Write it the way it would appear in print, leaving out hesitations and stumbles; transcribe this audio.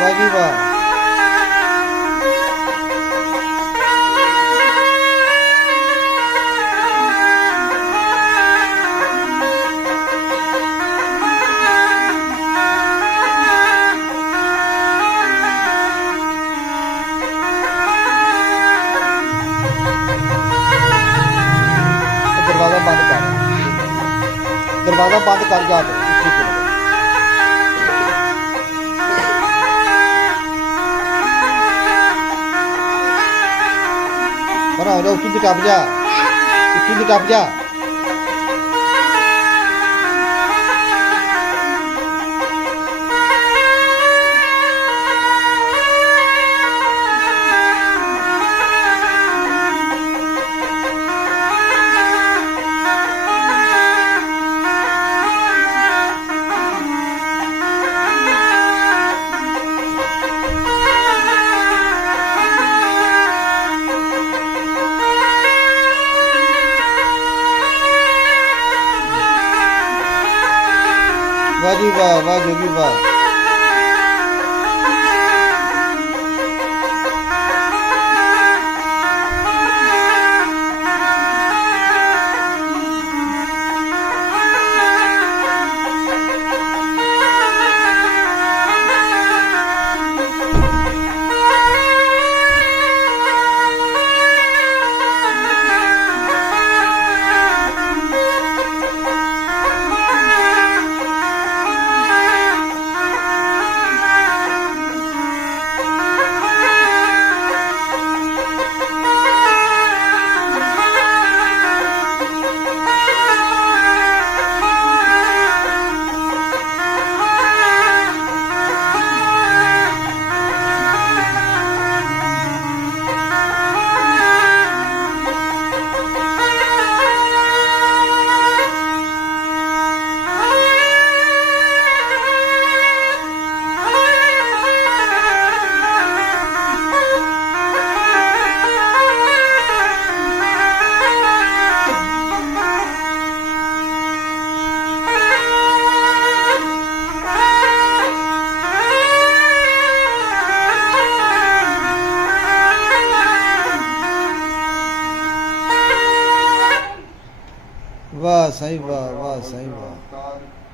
वाह जी वाह। दरवाजा बंद कर, दरवाजा बंद कर जा तो इस तरीके से। पर हो जा, उत्तों दी टप जा, उत्तों दी टप जा। वाह जी वाह, वाह जोगी वाह। वाह साईं वाह, वाह साईं वाह।